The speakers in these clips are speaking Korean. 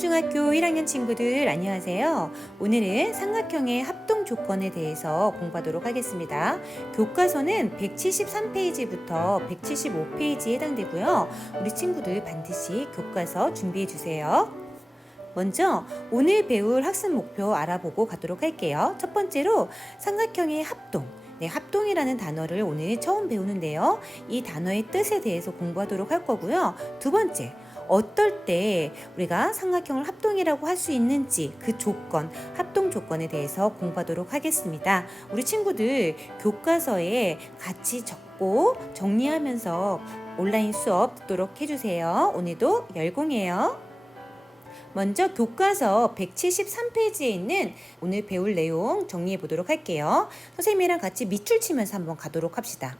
초중학교 1학년 친구들 안녕하세요. 오늘은 삼각형의 합동 조건에 대해서 공부하도록 하겠습니다. 교과서는 173페이지부터 175페이지에 해당되고요. 우리 친구들 반드시 교과서 준비해 주세요. 먼저 오늘 배울 학습 목표 알아보고 가도록 할게요. 첫 번째로 삼각형의 합동. 합동이라는 단어를 오늘 처음 배우는데요. 이 단어의 뜻에 대해서 공부하도록 할 거고요. 두 번째, 어떨 때 우리가 삼각형을 합동이라고 할 수 있는지 그 조건, 합동 조건에 대해서 공부하도록 하겠습니다. 우리 친구들 교과서에 같이 적고 정리하면서 온라인 수업 듣도록 해주세요. 오늘도 열공해요. 먼저 교과서 173페이지에 있는 오늘 배울 내용 정리해 보도록 할게요. 선생님이랑 같이 밑줄 치면서 한번 가도록 합시다.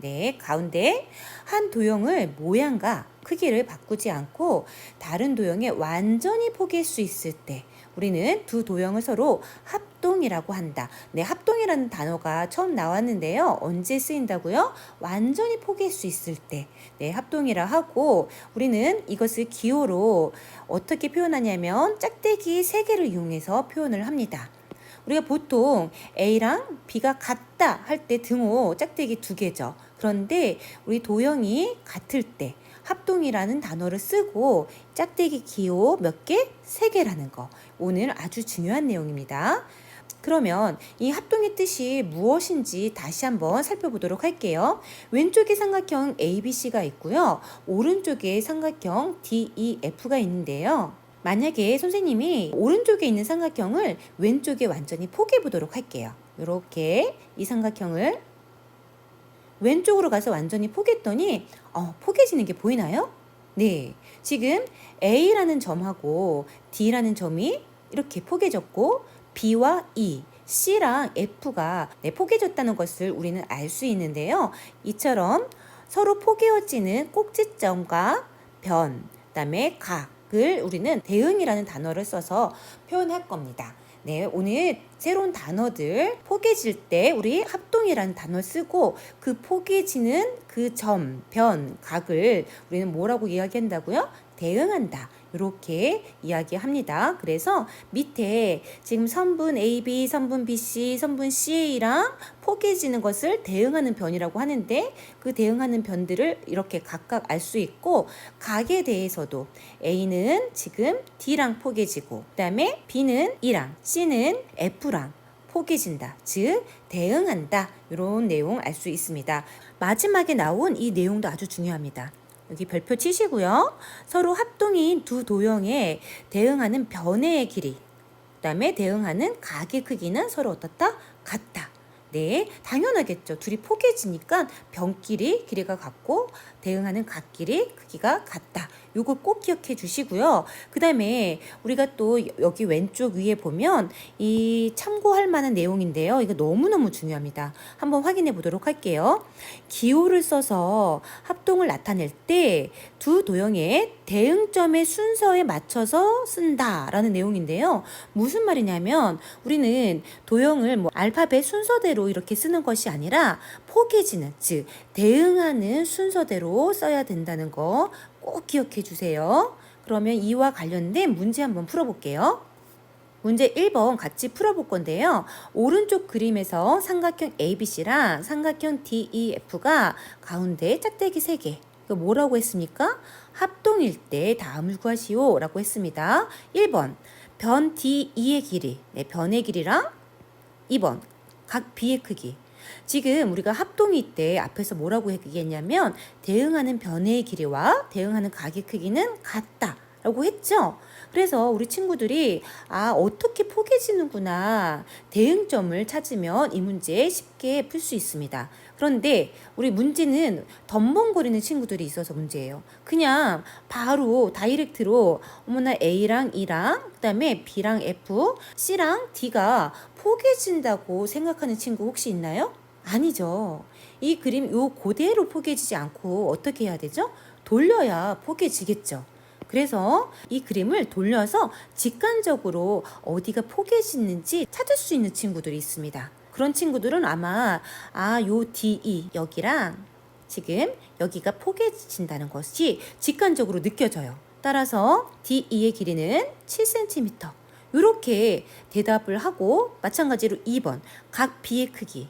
네, 가운데 한 도형을 모양과 크기를 바꾸지 않고 다른 도형에 완전히 포개할 수 있을 때 우리는 두 도형을 서로 합동이라고 한다. 네, 합동이라는 단어가 처음 나왔는데요. 언제 쓰인다고요? 완전히 포개할 수 있을 때. 네, 합동이라 하고 우리는 이것을 기호로 어떻게 표현하냐면 짝대기 3개를 이용해서 표현을 합니다. 우리가 보통 A랑 B가 같다 할 때 등호 짝대기 2개죠. 그런데 우리 도형이 같을 때 합동이라는 단어를 쓰고 짝대기 기호 몇 개? 3개라는 거. 오늘 아주 중요한 내용입니다. 그러면 이 합동의 뜻이 무엇인지 다시 한번 살펴보도록 할게요. 왼쪽에 삼각형 ABC가 있고요. 오른쪽에 삼각형 DEF가 있는데요. 만약에 선생님이 오른쪽에 있는 삼각형을 왼쪽에 완전히 포개해 보도록 할게요. 이렇게 이 삼각형을 왼쪽으로 가서 완전히 포개했더니 포개지는 게 보이나요? 네, 지금 A라는 점하고 D라는 점이 이렇게 포개졌고 B와 E, C랑 F가 포개졌다는 것을 우리는 알 수 있는데요. 이처럼 서로 포개어지는 꼭지점과 변, 그다음에 각을 우리는 대응이라는 단어를 써서 표현할 겁니다. 네, 오늘 새로운 단어들 포개질 때 우리 합동이라는 단어 쓰고 그 포개지는 그 점, 변, 각을 우리는 뭐라고 이야기한다고요? 대응한다. 이렇게 이야기합니다. 그래서 밑에 지금 선분 AB, 선분 BC, 선분 CA랑 포개지는 것을 대응하는 변이라고 하는데 그 대응하는 변들을 이렇게 각각 알 수 있고 각에 대해서도 A는 지금 D랑 포개지고 그 다음에 B는 E랑 C는 F랑 포개진다. 즉 대응한다. 이런 내용 알 수 있습니다. 마지막에 나온 이 내용도 아주 중요합니다. 여기 별표 치시고요. 서로 합동인 두 도형에 대응하는 변의 길이, 그 다음에 대응하는 각의 크기는 서로 어떻다? 같다. 네, 당연하겠죠. 둘이 포개지니까 변끼리 길이가 같고 대응하는 각끼리 크기가 같다. 요거 꼭 기억해 주시고요. 그 다음에 우리가 또 여기 왼쪽 위에 보면 이 참고할 만한 내용인데요. 이거 너무너무 중요합니다. 한번 확인해 보도록 할게요. 기호를 써서 합동을 나타낼 때 두 도형의 대응점의 순서에 맞춰서 쓴다라는 내용인데요. 무슨 말이냐면 우리는 도형을 알파벳 순서대로 이렇게 쓰는 것이 아니라 포개지는, 즉 대응하는 순서대로 써야 된다는 거 꼭 기억해 주세요. 그러면 이와 관련된 문제 한번 풀어볼게요. 문제 1번 같이 풀어볼 건데요. 오른쪽 그림에서 삼각형 ABC랑 삼각형 DEF가 가운데 짝대기 3개. 이거 뭐라고 했습니까? 합동일 때 다음을 구하시오 라고 했습니다. 1번 변 DE의 길이, 변의 길이랑 2번 각 B의 크기. 지금 우리가 합동일 때 앞에서 뭐라고 얘기했냐면 대응하는 변의 길이와 대응하는 각의 크기는 같다 라고 했죠. 그래서 우리 친구들이 어떻게 포개지는구나 대응점을 찾으면 이 문제 쉽게 풀 수 있습니다. 그런데 우리 문제는 덤벙거리는 친구들이 있어서 문제예요. 그냥 바로 다이렉트로 어머나 A랑 E랑 그다음에 B랑 F, C랑 D가 포개진다고 생각하는 친구 혹시 있나요? 아니죠. 이 그림 그대로 포개지지 않고 어떻게 해야 되죠? 돌려야 포개지겠죠. 그래서 이 그림을 돌려서 직관적으로 어디가 포개지는지 찾을 수 있는 친구들이 있습니다. 그런 친구들은 아마 요 DE 여기랑 지금 여기가 포개진다는 것이 직관적으로 느껴져요. 따라서 DE의 길이는 7cm. 이렇게 대답을 하고 마찬가지로 2번 각 B의 크기.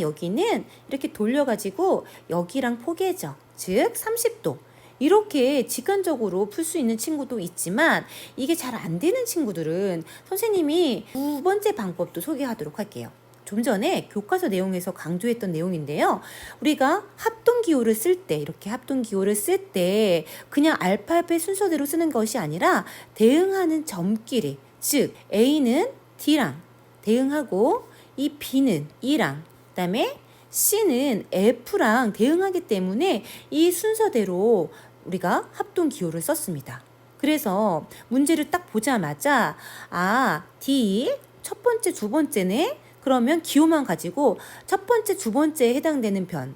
여기는 이렇게 돌려가지고 여기랑 포개죠. 즉 30도. 이렇게 직관적으로 풀 수 있는 친구도 있지만 이게 잘 안 되는 친구들은 선생님이 두 번째 방법도 소개하도록 할게요. 좀 전에 교과서 내용에서 강조했던 내용인데요. 우리가 합동기호를 쓸 때, 이렇게 합동기호를 쓸 때 그냥 알파벳 순서대로 쓰는 것이 아니라 대응하는 점끼리, 즉 A는 D랑 대응하고 이 B는 E랑 그다음에 C는 F랑 대응하기 때문에 이 순서대로 우리가 합동기호를 썼습니다. 그래서 문제를 딱 보자마자 D 첫 번째, 두 번째네. 그러면 기호만 가지고 첫 번째, 두 번째에 해당되는 변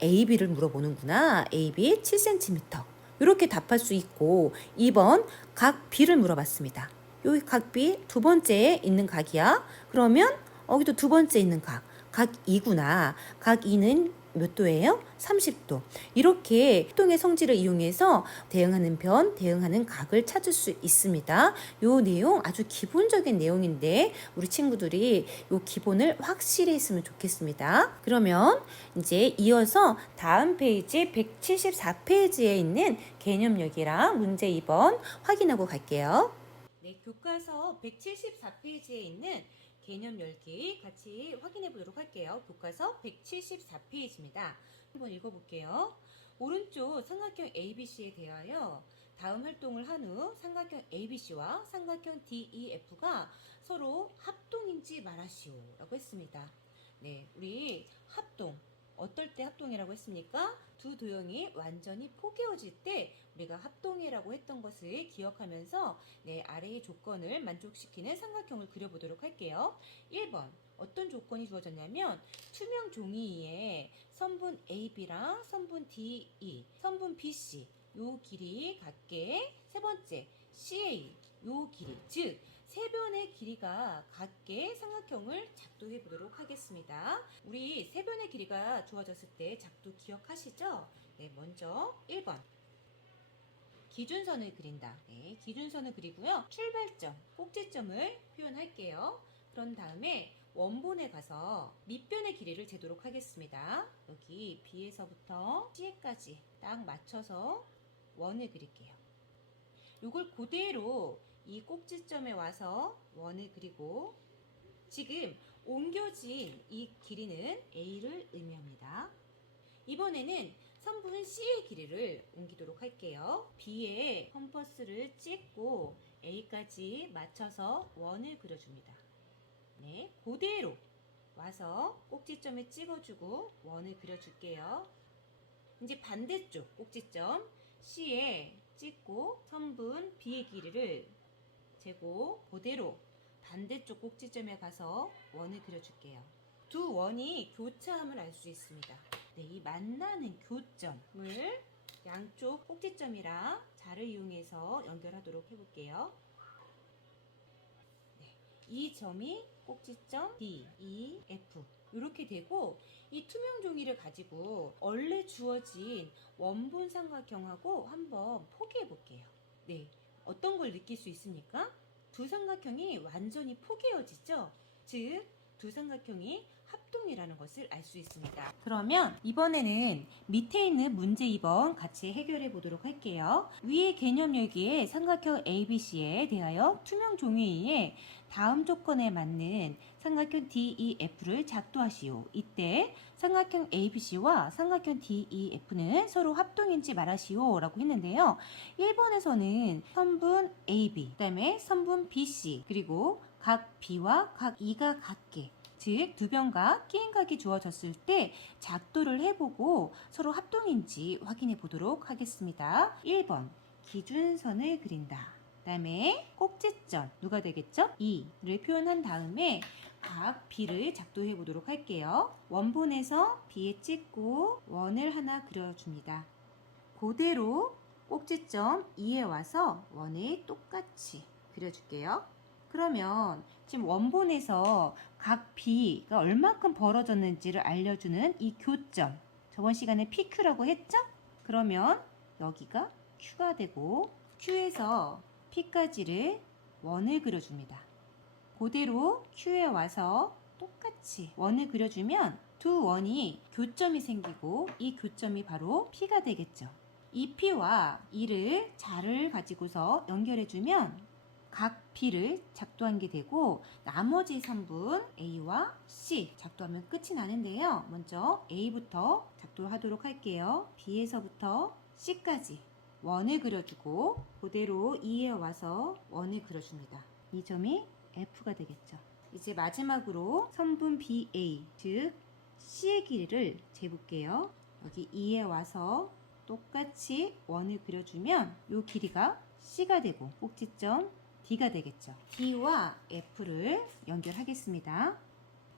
AB를 물어보는구나. AB 7cm. 이렇게 답할 수 있고 2번 각 B를 물어봤습니다. 여기 각 B 두 번째에 있는 각이야. 그러면 여기도 두 번째 있는 각 2구나. 각 2는 몇 도예요? 30도. 이렇게 합동의 성질을 이용해서 대응하는 변, 대응하는 각을 찾을 수 있습니다. 요 내용 아주 기본적인 내용인데 우리 친구들이 요 기본을 확실히 했으면 좋겠습니다. 그러면 이제 이어서 다음 페이지 174페이지에 있는 개념력이랑 문제 2번 확인하고 갈게요. 네, 교과서 174페이지에 있는 개념 열기 같이 확인해 보도록 할게요. 교과서 174페이지입니다. 한번 읽어볼게요. 오른쪽 삼각형 ABC에 대하여 다음 활동을 한 후 삼각형 ABC와 삼각형 DEF가 서로 합동인지 말하시오 라고 했습니다. 네, 우리 합동 어떨 때 합동이라고 했습니까? 두 도형이 완전히 포개어질 때 우리가 합동이라고 했던 것을 기억하면서 아래의 조건을 만족시키는 삼각형을 그려보도록 할게요. 1번 어떤 조건이 주어졌냐면 투명 종이 위에 선분 AB랑 선분 DE, 선분 BC 요 길이 같게 세 번째 CA 요 길이 즉 세 변의 길이가 같게 삼각형을 작도해 보도록 하겠습니다. 우리 세 변의 길이가 주어졌을 때 작도 기억하시죠? 네, 먼저 1번 기준선을 그린다. 네, 기준선을 그리고요. 출발점, 꼭지점을 표현할게요. 그런 다음에 원본에 가서 밑변의 길이를 재도록 하겠습니다. 여기 B에서부터 C까지 딱 맞춰서 원을 그릴게요. 이걸 그대로 이 꼭지점에 와서 원을 그리고 지금 옮겨진 이 길이는 A를 의미합니다. 이번에는 선분 C의 길이를 옮기도록 할게요. B에 컴퍼스를 찍고 A까지 맞춰서 원을 그려줍니다. 네, 그대로 와서 꼭지점에 찍어주고 원을 그려줄게요. 이제 반대쪽 꼭지점 C에 찍고 선분 B의 길이를 재고 그대로 반대쪽 꼭지점에 가서 원을 그려줄게요. 두 원이 교차함을 알 수 있습니다. 네, 이 만나는 교점을 양쪽 꼭지점이랑 자를 이용해서 연결하도록 해볼게요. 네, 이 점이 꼭지점 D, E, F 이렇게 되고 이 투명 종이를 가지고 원래 주어진 원본 삼각형하고 한번 포개해 볼게요. 네, 어떤 걸 느낄 수 있습니까? 두 삼각형이 완전히 포개어지죠? 즉, 두 삼각형이 합동이라는 것을 알 수 있습니다. 그러면 이번에는 밑에 있는 문제 2번 같이 해결해 보도록 할게요. 위의 개념 열기의 삼각형 ABC에 대하여 투명 종이 위에 다음 조건에 맞는 삼각형 DEF를 작도하시오. 이때 삼각형 ABC와 삼각형 DEF는 서로 합동인지 말하시오 라고 했는데요. 1번에서는 선분 AB, 그 다음에 선분 BC, 그리고 각 B와 각 E가 같게 즉 두 변과 끼임각이 주어졌을 때 작도를 해보고 서로 합동인지 확인해 보도록 하겠습니다. 1번 기준선을 그린다. 그 다음에 꼭지점 누가 되겠죠? 2를 표현한 다음에 각 B를 작도해 보도록 할게요. 원본에서 B에 찍고 원을 하나 그려줍니다. 그대로 꼭지점 2에 와서 원을 똑같이 그려줄게요. 그러면 지금 원본에서 각 B가 얼마큼 벌어졌는지를 알려주는 이 교점, 저번 시간에 PQ라고 했죠? 그러면 여기가 Q가 되고 Q에서 P까지를 원을 그려줍니다. 그대로 Q에 와서 똑같이 원을 그려주면 두 원이 교점이 생기고 이 교점이 바로 P가 되겠죠. 이 P와 E를 자를 가지고서 연결해주면 각 B를 작도한 게 되고 나머지 3분 A와 C 작도하면 끝이 나는데요. 먼저 A부터 작도하도록 할게요. B에서부터 C까지 원을 그려주고 그대로 E에 와서 원을 그려줍니다. 이 점이 F가 되겠죠. 이제 마지막으로 선분 BA 즉 C의 길이를 재볼게요. 여기 E에 와서 똑같이 원을 그려주면 이 길이가 C가 되고 꼭지점 D가 되겠죠. D와 F를 연결하겠습니다.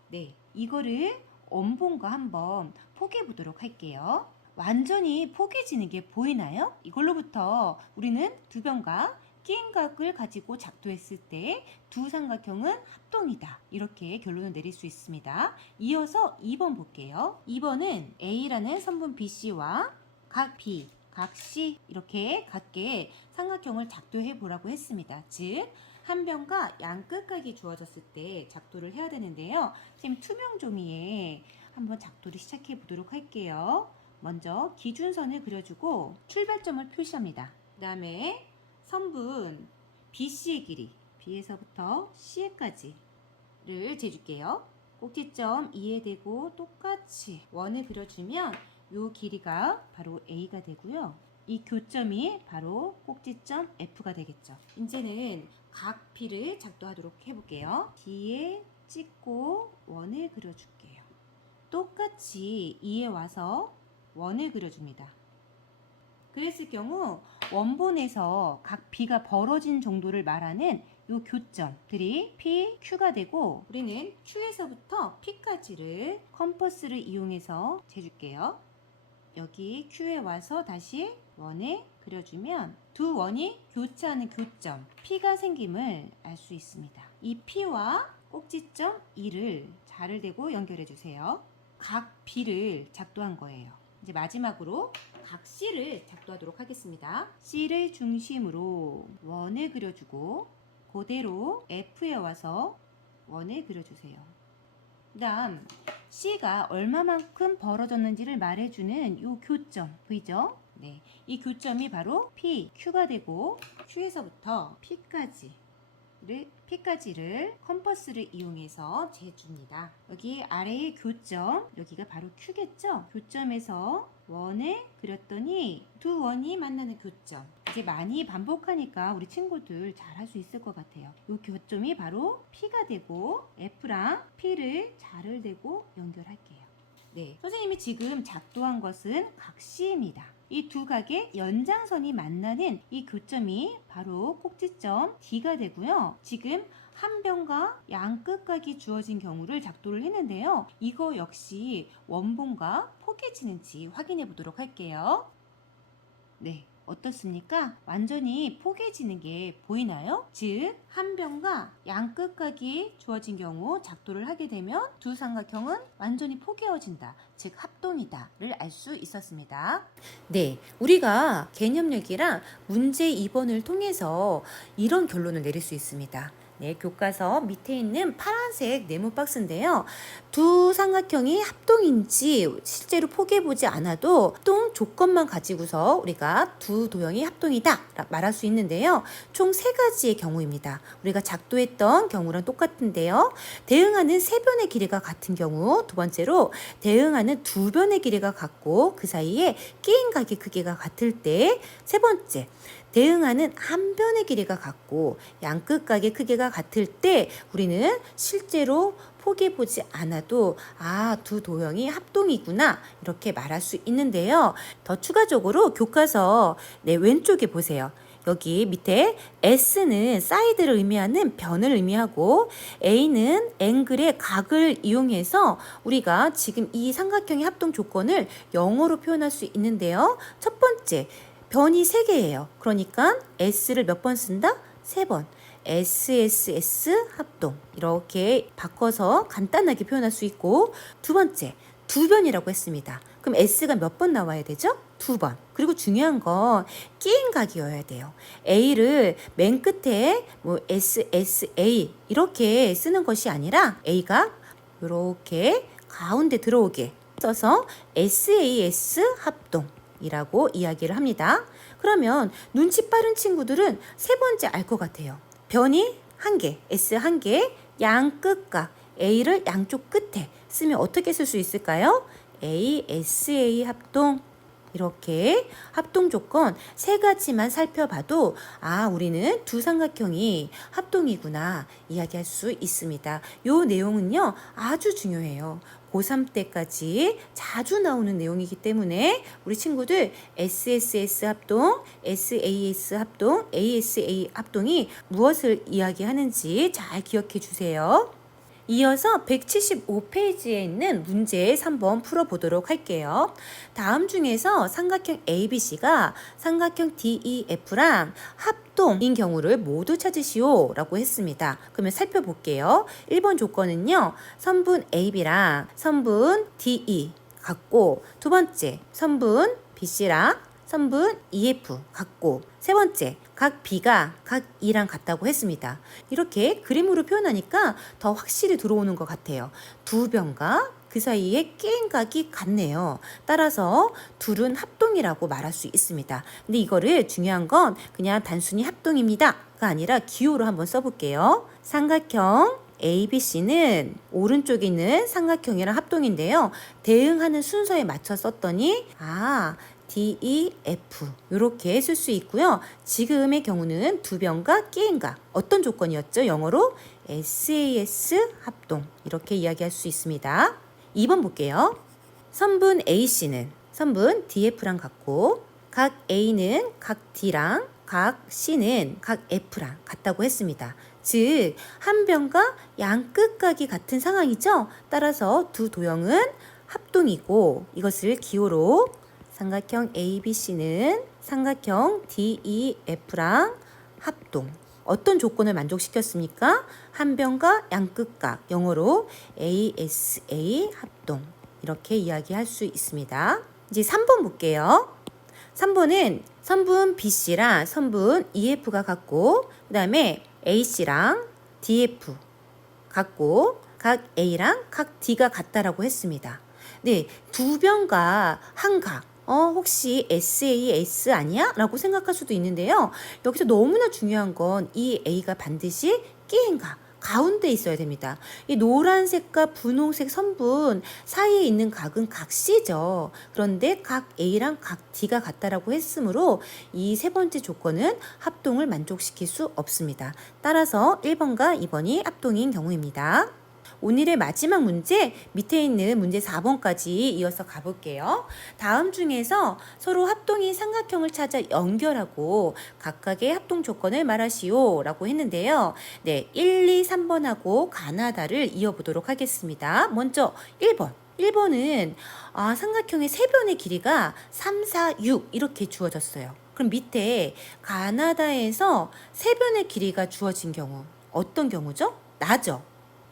네, 이거를 원본과 한번 포개해 보도록 할게요. 완전히 포개지는 게 보이나요? 이걸로부터 우리는 두 변과 끼인 각을 가지고 작도했을 때 두 삼각형은 합동이다. 이렇게 결론을 내릴 수 있습니다. 이어서 2번 볼게요. 2번은 A라는 선분 BC와 각 B, 각 C 이렇게 각계 삼각형을 작도해 보라고 했습니다. 즉, 한 변과 양 끝각이 주어졌을 때 작도를 해야 되는데요. 지금 투명 종이에 한번 작도를 시작해 보도록 할게요. 먼저 기준선을 그려주고 출발점을 표시합니다. 그 다음에 선분 BC의 길이 B에서부터 C에까지를 재줄게요. 꼭지점 E에 대고 똑같이 원을 그려주면 이 길이가 바로 A가 되고요. 이 교점이 바로 꼭지점 F가 되겠죠. 이제는 각 B를 작도하도록 해볼게요. D에 찍고 원을 그려줄게요. 똑같이 E에 와서 원을 그려줍니다. 그랬을 경우 원본에서 각 B가 벌어진 정도를 말하는 이 교점들이 P, Q가 되고 우리는 Q에서부터 P까지를 컴퍼스를 이용해서 재줄게요. 여기 Q에 와서 다시 원을 그려주면 두 원이 교차하는 교점 P가 생김을 알 수 있습니다. 이 P와 꼭지점 E를 자를 대고 연결해 주세요. 각 B를 작도한 거예요. 이제 마지막으로 각 C를 작도하도록 하겠습니다. C를 중심으로 원을 그려주고 그대로 F에 와서 원을 그려주세요. 그 다음 C가 얼마만큼 벌어졌는지를 말해주는 이 교점 보이죠? 네, 이 교점이 바로 P, Q가 되고 Q에서부터 P까지를 컴퍼스를 이용해서 재줍니다. 여기 아래의 교점, 여기가 바로 Q겠죠? 교점에서 원을 그렸더니 두 원이 만나는 교점. 이제 많이 반복하니까 우리 친구들 잘 할 수 있을 것 같아요. 이 교점이 바로 P가 되고 F랑 P를 자를 대고 연결할게요. 네, 선생님이 지금 작도한 것은 각 C입니다. 이 두 각의 연장선이 만나는 이 교점이 바로 꼭지점 D가 되고요. 지금 한 변과 양 끝각이 주어진 경우를 작도를 했는데요. 이거 역시 원본과 포개지는지 확인해 보도록 할게요. 네, 어떻습니까? 완전히 포개지는 게 보이나요? 즉, 한 변과 양 끝각이 주어진 경우 작도를 하게 되면 두 삼각형은 완전히 포개어진다. 즉, 합동이다를 알 수 있었습니다. 네, 우리가 개념력이랑 문제 2번을 통해서 이런 결론을 내릴 수 있습니다. 네, 교과서 밑에 있는 파란색 네모 박스인데요. 두 삼각형이 합동인지 실제로 포개해보지 않아도 합동 조건만 가지고서 우리가 두 도형이 합동이다 말할 수 있는데요. 총 3가지의 경우입니다. 우리가 작도했던 경우랑 똑같은데요. 대응하는 세 변의 길이가 같은 경우, 두 번째로 대응하는 두 변의 길이가 같고 그 사이에 끼인 각의 크기가 같을 때, 세 번째 대응하는 한 변의 길이가 같고 양끝 각의 크기가 같을 때 우리는 실제로 포개해보지 않아도 두 도형이 합동이구나 이렇게 말할 수 있는데요. 더 추가적으로 교과서 왼쪽에 보세요. 여기 밑에 S는 사이드를 의미하는 변을 의미하고 A는 앵글의 각을 이용해서 우리가 지금 이 삼각형의 합동 조건을 영어로 표현할 수 있는데요. 첫 번째, 변이 3개예요. 그러니까 S를 몇 번 쓴다? 3번. SSS 합동. 이렇게 바꿔서 간단하게 표현할 수 있고, 두 번째, 두 변이라고 했습니다. 그럼 S가 몇 번 나와야 되죠? 두 번. 그리고 중요한 건 끼인 각이어야 돼요. A를 맨 끝에 뭐 SSA 이렇게 쓰는 것이 아니라 A가 이렇게 가운데 들어오게 써서 SAS 합동이라고 이야기를 합니다. 그러면 눈치 빠른 친구들은 세 번째 알 것 같아요. 변이 한 개, S 한 개, 양 끝과 A를 양쪽 끝에 쓰면 어떻게 쓸 수 있을까요? ASA 합동. 이렇게 합동 조건 세 가지만 살펴봐도 우리는 두 삼각형이 합동이구나 이야기할 수 있습니다. 요 내용은요 아주 중요해요. 고3 때까지 자주 나오는 내용이기 때문에 우리 친구들 SSS 합동, SAS 합동, ASA 합동이 무엇을 이야기하는지 잘 기억해 주세요. 이어서 175페이지에 있는 문제 3번 풀어보도록 할게요. 다음 중에서 삼각형 ABC가 삼각형 DEF랑 합동인 경우를 모두 찾으시오 라고 했습니다. 그러면 살펴볼게요. 1번 조건은요. 선분 AB랑 선분 DE 같고, 두 번째 선분 BC랑 선분 EF 같고, 세 번째 각 B가 각 E랑 같다고 했습니다. 이렇게 그림으로 표현하니까 더 확실히 들어오는 것 같아요. 두 변과 그 사이에 끼인 각이 같네요. 따라서 둘은 합동이라고 말할 수 있습니다. 근데 이거를 중요한 건 그냥 단순히 합동입니다가 아니라 기호로 한번 써볼게요. 삼각형 ABC는 오른쪽에 있는 삼각형이랑 합동인데요. 대응하는 순서에 맞춰 썼더니 DEF 이렇게 쓸 수 있고요. 지금의 경우는 두 변과 끼인각 어떤 조건이었죠? 영어로 SAS 합동 이렇게 이야기할 수 있습니다. 2번 볼게요. 선분 AC는 선분 DF랑 같고, 각 A는 각 D랑 각 C는 각 F랑 같다고 했습니다. 즉 한 변과 양 끝각이 같은 상황이죠. 따라서 두 도형은 합동이고, 이것을 기호로 삼각형 ABC는 삼각형 DEF랑 합동. 어떤 조건을 만족시켰습니까? 한 변과 양 끝각, 영어로 ASA 합동. 이렇게 이야기할 수 있습니다. 이제 3번 볼게요. 3번은 선분 BC랑 선분 EF가 같고, 그 다음에 AC랑 DF 같고, 각 A랑 각 D가 같다라고 했습니다. 네, 두 변과 한 각. 혹시 SAS 아니야? 라고 생각할 수도 있는데요. 여기서 너무나 중요한 건 이 A가 반드시 끼인 각, 가운데 있어야 됩니다. 이 노란색과 분홍색 선분 사이에 있는 각은 각 C죠. 그런데 각 A랑 각 D가 같다라고 했으므로 이 세 번째 조건은 합동을 만족시킬 수 없습니다. 따라서 1번과 2번이 합동인 경우입니다. 오늘의 마지막 문제 밑에 있는 문제 4번까지 이어서 가볼게요. 다음 중에서 서로 합동인 삼각형을 찾아 연결하고 각각의 합동 조건을 말하시오 라고 했는데요. 네, 1, 2, 3번하고 가나다를 이어보도록 하겠습니다. 먼저 1번. 1번은 삼각형의 세 변의 길이가 3, 4, 6 이렇게 주어졌어요. 그럼 밑에 가나다에서 세 변의 길이가 주어진 경우 어떤 경우죠? 나죠.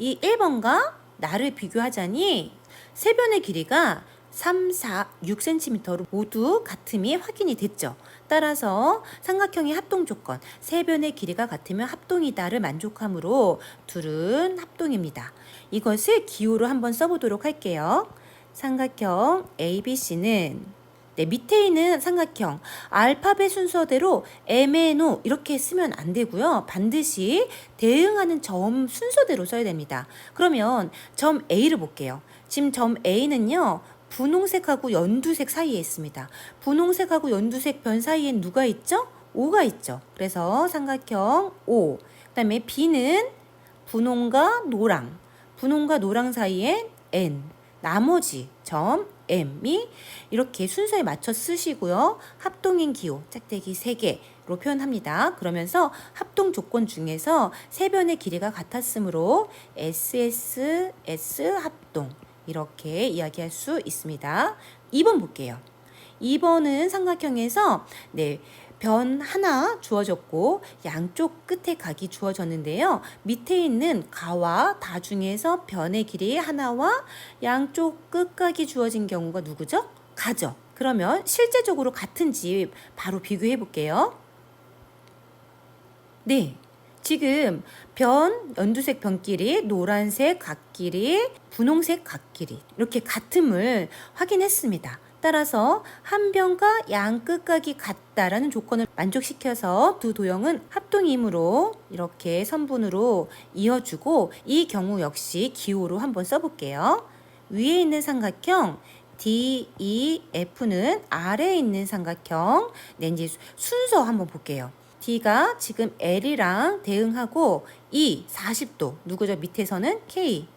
이 1번과 나를 비교하자니 세 변의 길이가 3, 4, 6cm로 모두 같음이 확인이 됐죠. 따라서 삼각형의 합동 조건, 세 변의 길이가 같으면 합동이다를 만족하므로 둘은 합동입니다. 이것을 기호로 한번 써보도록 할게요. 삼각형 ABC는 밑에 있는 삼각형 알파벳 순서대로 MNO 이렇게 쓰면 안 되고요. 반드시 대응하는 점 순서대로 써야 됩니다. 그러면 점 A를 볼게요. 지금 점 A는요. 분홍색하고 연두색 사이에 있습니다. 분홍색하고 연두색 변 사이엔 누가 있죠? O가 있죠. 그래서 삼각형 O. 그 다음에 B는 분홍과 노랑 사이엔 N. 나머지 점 M이 이렇게 순서에 맞춰 쓰시고요. 합동인 기호 짝대기 3개로 표현합니다. 그러면서 합동 조건 중에서 세 변의 길이가 같았으므로 SSS 합동 이렇게 이야기할 수 있습니다. 2번 볼게요. 2번은 삼각형에서 변 하나 주어졌고 양쪽 끝에 각이 주어졌는데요. 밑에 있는 가와 다 중에서 변의 길이 하나와 양쪽 끝각이 주어진 경우가 누구죠? 가죠. 그러면 실제적으로 같은지 바로 비교해 볼게요. 네. 지금 연두색 변끼리, 노란색 각끼리, 분홍색 각끼리 이렇게 같음을 확인했습니다. 따라서 한 변과 양 끝각이 같다라는 조건을 만족시켜서 두 도형은 합동이므로 이렇게 선분으로 이어주고, 이 경우 역시 기호로 한번 써볼게요. 위에 있는 삼각형 DEF는 아래에 있는 삼각형, 네, 이제 순서 한번 볼게요. D가 지금 L이랑 대응하고 E 40도 누구죠? 밑에서는 K,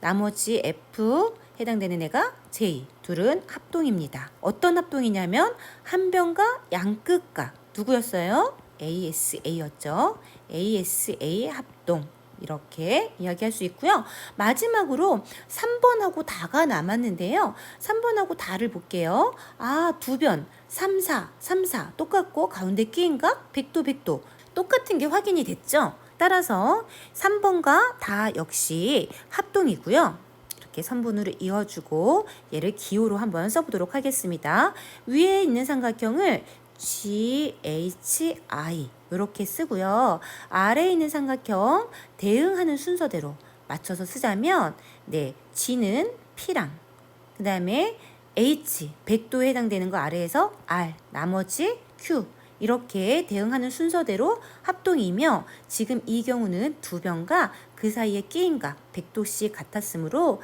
나머지 F 해당되는 애가 J, 둘은 합동입니다. 어떤 합동이냐면 한 변과 양 끝각 누구였어요? ASA였죠. ASA 합동 이렇게 이야기할 수 있고요. 마지막으로 3번하고 다가 남았는데요. 3번하고 다를 볼게요. 두 변 3, 4 똑같고 가운데 끼인 각 100도 똑같은 게 확인이 됐죠. 따라서 3번과 다 역시 합동이고요. 이렇게 선분으로 이어주고 얘를 기호로 한번 써보도록 하겠습니다. 위에 있는 삼각형을 GHI 이렇게 쓰고요. 아래에 있는 삼각형 대응하는 순서대로 맞춰서 쓰자면, 네, G는 P랑 그 다음에 H 100도에 해당되는 거 아래에서 R, 나머지 Q 이렇게 대응하는 순서대로 합동이며, 지금 이 경우는 두 변과 그 사이에 끼인 각 100도씩 같았으므로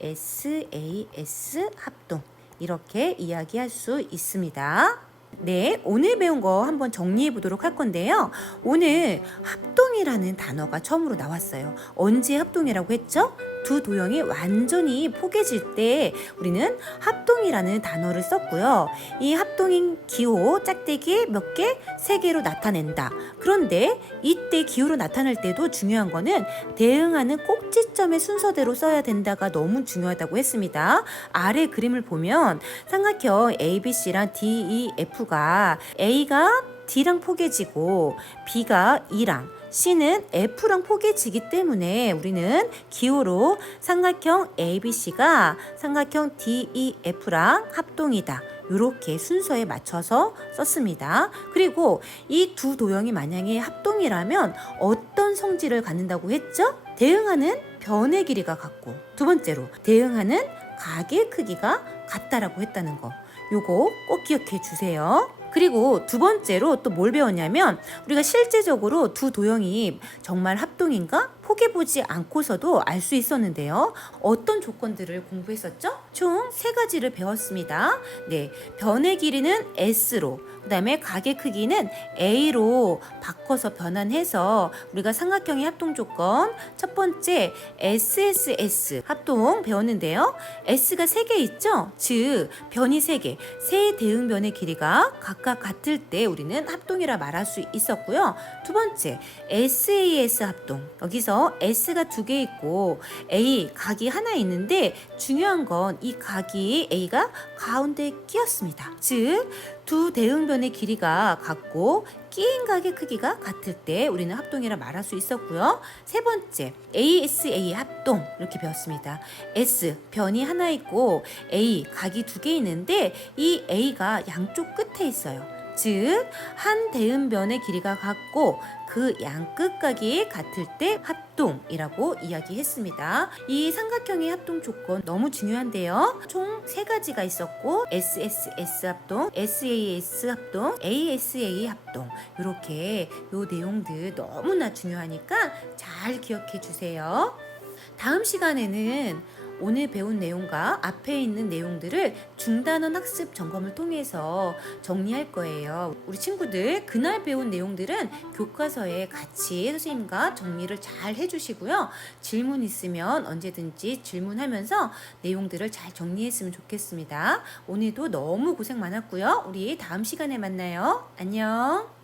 SAS 합동 이렇게 이야기할 수 있습니다. 네, 오늘 배운 거 한번 정리해 보도록 할 건데요. 오늘 합동이라는 단어가 처음으로 나왔어요. 언제 합동이라고 했죠? 두 도형이 완전히 포개질 때 우리는 합동이라는 단어를 썼고요. 이 합동인 기호 짝대기 몇 개? 3개로 나타낸다. 그런데 이때 기호로 나타낼 때도 중요한 거는 대응하는 꼭지점의 순서대로 써야 된다가 너무 중요하다고 했습니다. 아래 그림을 보면 삼각형 ABC랑 DEF가 A가 D랑 포개지고 B가 E랑 C는 F랑 포개지기 때문에 우리는 기호로 삼각형 ABC가 삼각형 DEF랑 합동이다. 이렇게 순서에 맞춰서 썼습니다. 그리고 이 두 도형이 만약에 합동이라면 어떤 성질을 갖는다고 했죠? 대응하는 변의 길이가 같고, 두 번째로 대응하는 각의 크기가 같다라고 했다는 거. 요거 꼭 기억해 주세요. 그리고 두 번째로 또 뭘 배웠냐면, 우리가 실제적으로 두 도형이 정말 합동인가 포개보지 않고서도 알 수 있었는데요. 어떤 조건들을 공부했었죠? 총 3가지를 배웠습니다. 네, 변의 길이는 S로, 그 다음에 각의 크기는 A로 바꿔서 변환해서 우리가 삼각형의 합동 조건 첫 번째 SSS 합동 배웠는데요. S가 3개 있죠? 즉 변이 3개, 세 대응변의 길이가 각각 같을 때 우리는 합동이라 말할 수 있었고요. 두 번째 SAS 합동, 여기서 S가 2개 있고 A 각이 하나 있는데 중요한 건 이 각이 A가 가운데에 끼었습니다. 즉 두 대응변의 길이가 같고 끼인 각의 크기가 같을 때 우리는 합동이라 말할 수 있었고요. 세 번째 ASA 합동 이렇게 배웠습니다. S 변이 하나 있고 A 각이 2개 있는데 이 A가 양쪽 끝에 있어요. 즉 한 대응변의 길이가 같고 그 양 끝각이 같을 때 합동이라고 이야기했습니다. 이 삼각형의 합동 조건 너무 중요한데요. 총 3가지가 있었고 SSS 합동, SAS 합동, ASA 합동 이렇게 요 내용들 너무나 중요하니까 잘 기억해 주세요. 다음 시간에는 오늘 배운 내용과 앞에 있는 내용들을 중단원 학습 점검을 통해서 정리할 거예요. 우리 친구들 그날 배운 내용들은 교과서에 같이 선생님과 정리를 잘 해주시고요. 질문 있으면 언제든지 질문하면서 내용들을 잘 정리했으면 좋겠습니다. 오늘도 너무 고생 많았고요. 우리 다음 시간에 만나요. 안녕.